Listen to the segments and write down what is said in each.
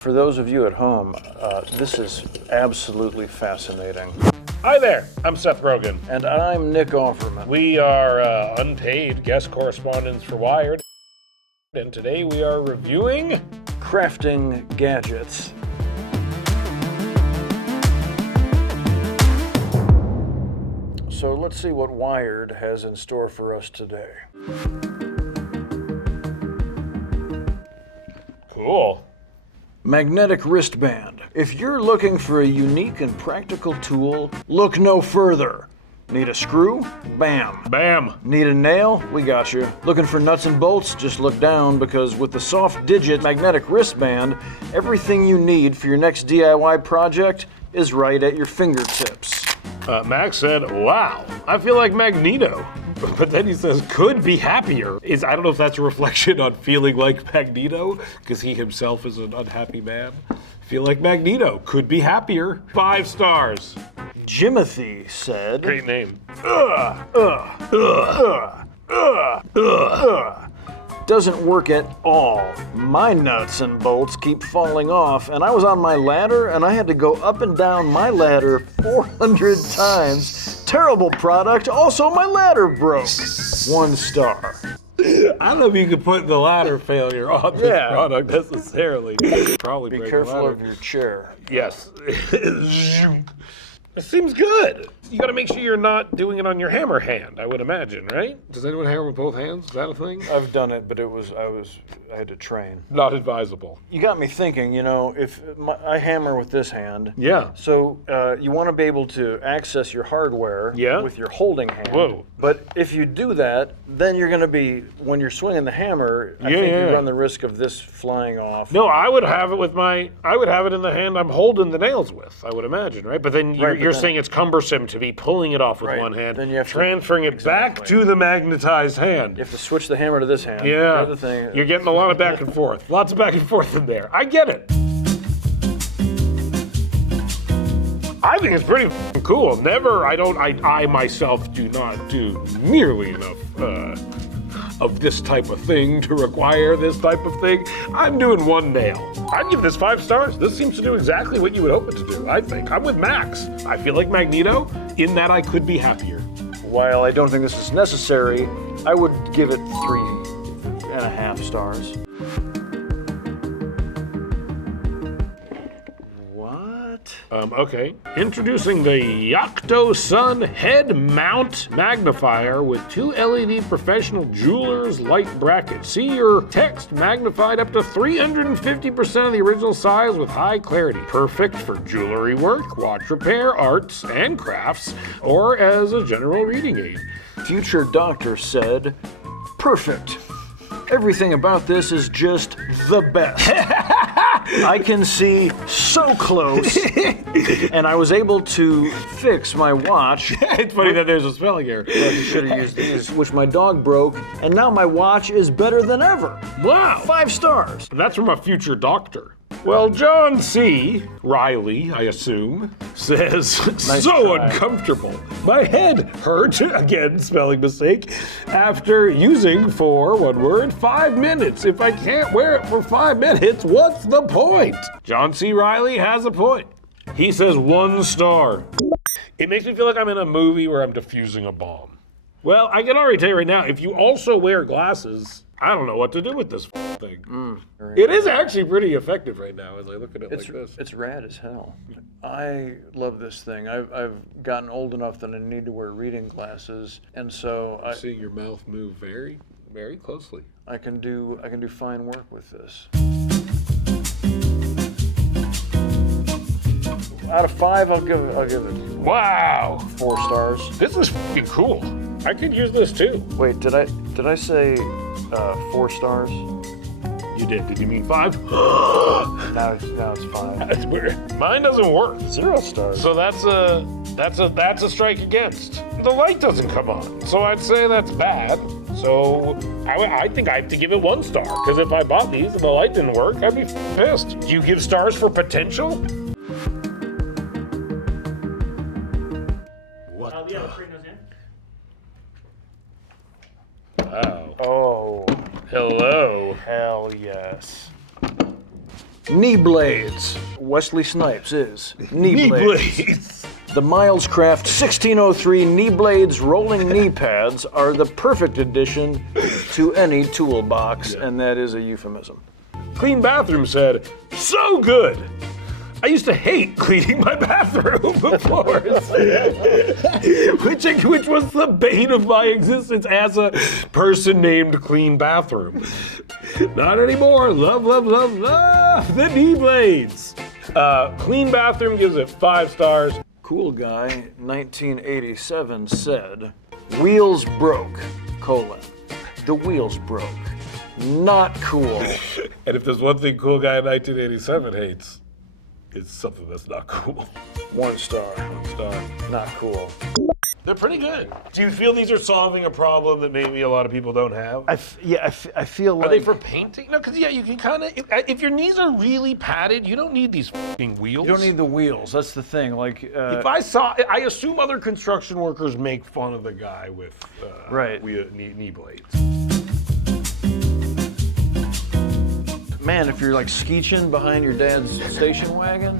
For those of you at home, this is absolutely fascinating. Hi there, I'm Seth Rogen. And I'm Nick Offerman. We are unpaid guest correspondents for Wired. And today we are reviewing Crafting gadgets. So let's see what Wired has in store for us today. Cool. Magnetic wristband. If you're looking for a unique and practical tool, look no further. Need a screw? Bam. Bam. Need a nail? We got you. Looking for nuts and bolts? Just look down, because with the soft digit magnetic wristband, everything you need for your next DIY project is right at your fingertips. Max said, wow, I feel like Magneto. But then he says, could be happier. I don't know if that's a reflection on feeling like Magneto, because he himself is an unhappy man. Feel like Magneto, could be happier. 5 stars. Jimothy said, Great name. Doesn't work at all. My nuts and bolts keep falling off, and I was on my ladder and I had to go up and down my ladder 400 times. Terrible product. Also, my ladder broke. 1 star. I don't know if you could put the ladder failure on this product necessarily. Probably Be careful of your chair. Yes. It seems good. You gotta make sure you're not doing it on your hammer hand, I would imagine, right? Does anyone hammer with both hands? Is that a thing? I've done it, but I had to train. Not advisable. You got me thinking, if I hammer with this hand. Yeah. So you want to be able to access your hardware with your holding hand. Whoa. But if you do that, then you're going to be, when you're swinging the hammer, I think you run the risk of this flying off. No, I would have it in the hand I'm holding the nails with, I would imagine, right? But then you're saying it's cumbersome to be pulling it off with one hand, then you have transferring it back to the magnetized hand. You have to switch the hammer to this hand. Yeah, the thing. You're getting a lot of back and forth. Lots of back and forth in there. I get it. I think it's pretty cool. I myself do not do nearly enough of this type of thing to require this type of thing. I'm doing 1 nail. I'd give this 5 stars. This seems to do exactly what you would hope it to do, I think. I'm with Max. I feel like Magneto in that I could be happier. While I don't think this is necessary, I would give it 3.5 stars. Okay. Introducing the Yocto Sun Head Mount Magnifier with 2 LED professional jeweler's light brackets. See your text magnified up to 350% of the original size with high clarity. Perfect for jewelry work, watch repair, arts, and crafts, or as a general reading aid. Future doctor said, perfect. Everything about this is just the best. I can see so close, and I was able to fix my watch. It's funny that there's a spelling error. You should have used these, which my dog broke, and now my watch is better than ever. Wow. 5 stars. That's from a future doctor. Well, John C. Riley, I assume, says, Nice so try. uncomfortable. My head hurt, again, spelling mistake, after using for, 1 word, 5 minutes. If I can't wear it for 5 minutes, what's the point? John C. Riley has a point. He says 1 star. It makes me feel like I'm in a movie where I'm defusing a bomb. Well, I can already tell you right now, if you also wear glasses, I don't know what to do with this thing. It is actually pretty effective right now as I look at it like this. It's rad as hell. I love this thing. I've gotten old enough that I need to wear reading glasses, and so I see your mouth move very, very closely. I can do fine work with this. Out of 5, I'll give it. Wow, 4 stars. this is f***ing cool. I could use this too. Wait, did I say 4 stars? You did. Did you mean 5? Now it's 5. That's weird. Mine doesn't work. 0 stars. So that's a strike against. The light doesn't come on, so I'd say that's bad. So I think I have to give it 1 star, because if I bought these and the light didn't work, I'd be pissed. Do you give stars for potential? What the? Wow. Oh, Hello. hell yes. Knee blades. Wesley Snipes is knee blades. The Milescraft 1603 knee blades rolling knee pads are the perfect addition to any toolbox, and that is a euphemism. Clean Bathroom said, so good. I used to hate cleaning my bathroom before, which was the bane of my existence as a person named Clean Bathroom. Not anymore. Love, love, love, love the knee blades. Clean Bathroom gives it 5 stars. Cool Guy 1987 said, wheels broke, : the wheels broke. Not cool. And if there's one thing Cool Guy in 1987 hates, it's something that's not cool. 1 star. 1 star. Not cool. They're pretty good. Do you feel these are solving a problem that maybe a lot of people don't have? I feel like... Are they for painting? No, because yeah, you can kind of, if your knees are really padded, you don't need these fucking wheels. You don't need the wheels, that's the thing. Like, if I assume other construction workers make fun of the guy with right. knee blades. Man, if you're like skeeching behind your dad's station wagon,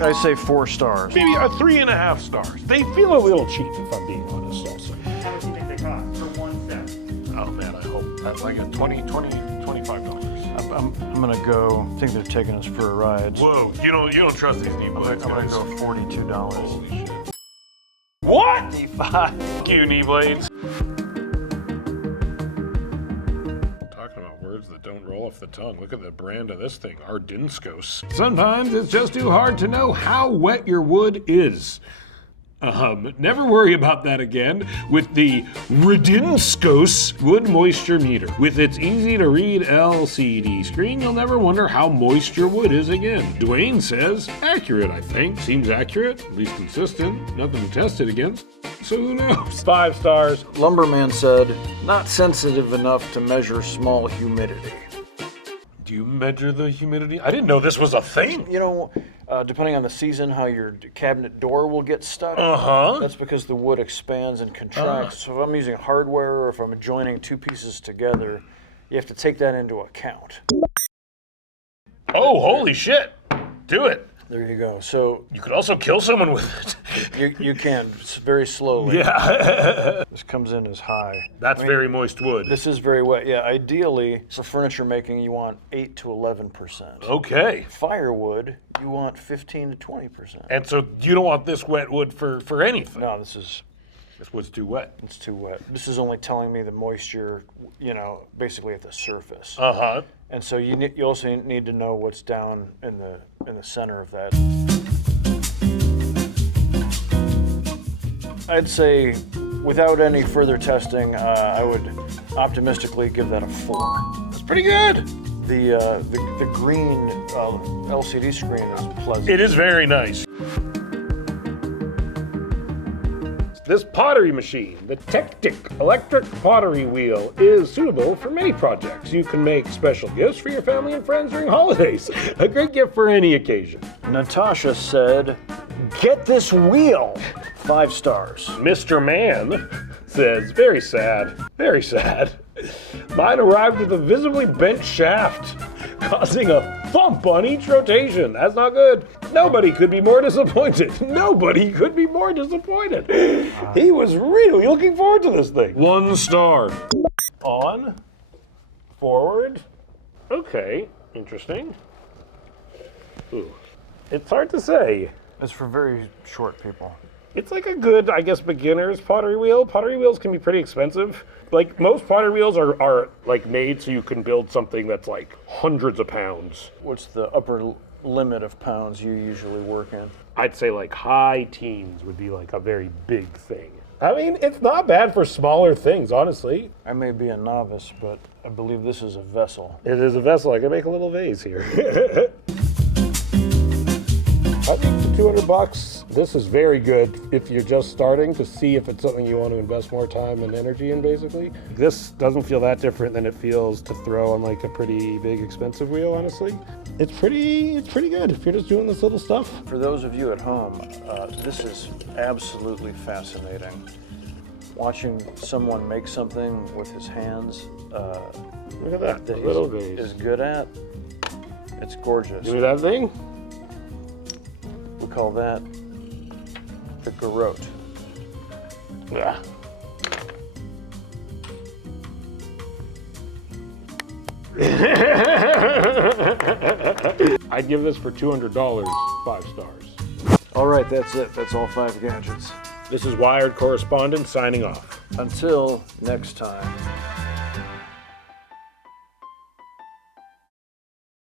I say 4 stars. Maybe 3.5 stars. They feel a little cheap, if I'm being honest, also. How much do you think they cost for 1 set? Oh man, I hope. That's like a $25. I'm gonna go, I think they're taking us for a ride. Whoa, you don't trust these knee blades, I'm gonna guys. go $42. Holy shit. What? 55. Fuck you, knee blades. Words that don't roll off the tongue. Look at the brand of this thing, Ardinskos. Sometimes it's just too hard to know how wet your wood is. Never worry about that again with the Ardinskos wood moisture meter. With its easy to read LCD screen, you'll never wonder how moist your wood is again. Dwayne says, accurate, I think. Seems accurate, at least consistent. Nothing to test it against. So who knows? 5 stars. Lumberman said, not sensitive enough to measure small humidity. Do you measure the humidity? I didn't know this was a thing. You know, depending on the season, how your cabinet door will get stuck. That's because the wood expands and contracts. So if I'm using hardware or if I'm joining 2 pieces together, you have to take that into account. Oh, holy shit. Do it. There you go. So you could also kill someone with it. you can, very slowly. Yeah. This comes in as high. That's very moist wood. This is very wet. Yeah, ideally, for furniture making, you want 8 to 11%. Okay. Firewood, you want 15 to 20%. And so you don't want this wet wood for anything? No, this wood's too wet. It's too wet. This is only telling me the moisture, basically at the surface. And so you also need to know what's down in the center of that. I'd say, without any further testing, I would optimistically give that a 4. That's pretty good. The green LCD screen is pleasant. It is very nice. This pottery machine, the Tectic electric pottery wheel, is suitable for many projects. You can make special gifts for your family and friends during holidays. A great gift for any occasion. Natasha said, get this wheel. 5 stars. Mr. Man says, very sad, very sad. Mine arrived with a visibly bent shaft, causing a thump on each rotation. That's not good. Nobody could be more disappointed. Nobody could be more disappointed. He was really looking forward to this thing. 1 star. On. Forward. Okay, interesting. Ooh. It's hard to say. It's for very short people. It's like a good, I guess, beginner's pottery wheel. Pottery wheels can be pretty expensive. Like, most pottery wheels are like made so you can build something that's like hundreds of pounds. What's the upper limit of pounds you usually work in? I'd say like high teens would be like a very big thing. I mean, it's not bad for smaller things, honestly. I may be a novice, but I believe this is a vessel. It is a vessel. I can make a little vase here. I think for $200, this is very good if you're just starting to see if it's something you want to invest more time and energy in, basically. This doesn't feel that different than it feels to throw on like a pretty big expensive wheel, honestly. It's pretty good if you're just doing this little stuff. For those of you at home, this is absolutely fascinating. Watching someone make something with his hands look at that, that little he's vase. is good at. It's gorgeous. Give me that thing. We call that the garrote. Yeah. I'd give this for $200, 5 stars. All right, that's it. That's all 5 gadgets. This is Wired Correspondent signing off. Until next time.